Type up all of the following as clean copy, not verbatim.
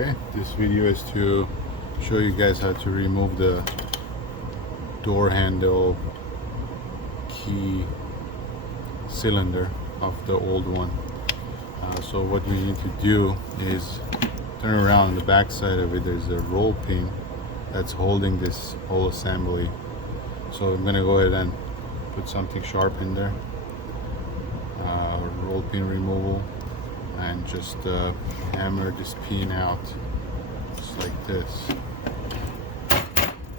Okay, this video is to show you guys how to remove the door handle key cylinder of the old one. So what you need to do is turn around. The back side of it, there's a roll pin that's holding this whole assembly. So I'm gonna go ahead and put something sharp in there, roll pin removal, and just hammer this pin out just like this.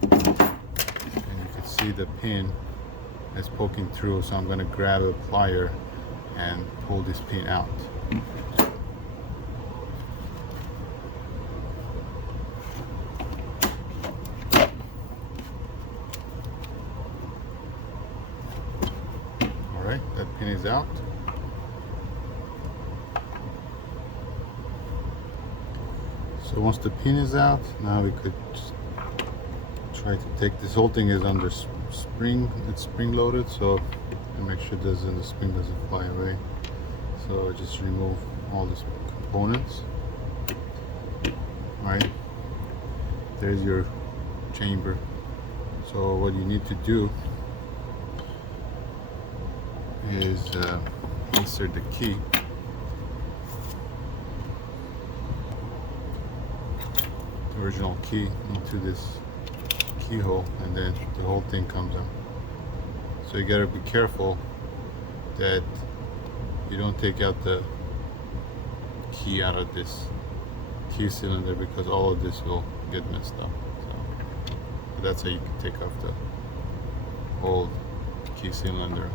And you can see the pin is poking through, so I'm going to grab a plier and pull this pin out. Alright, that pin is out. So once the pin is out, now we could just try to take this. Whole thing is under spring. It's spring loaded, so make sure the spring doesn't fly away. So just remove all these components. Right, there's your chamber. So what you need to do is insert the key. Original key into this keyhole, and then the whole thing comes out. So you gotta be careful that you don't take out the key out of this key cylinder, because all of this will get messed up. So that's how you can take off the old key cylinder.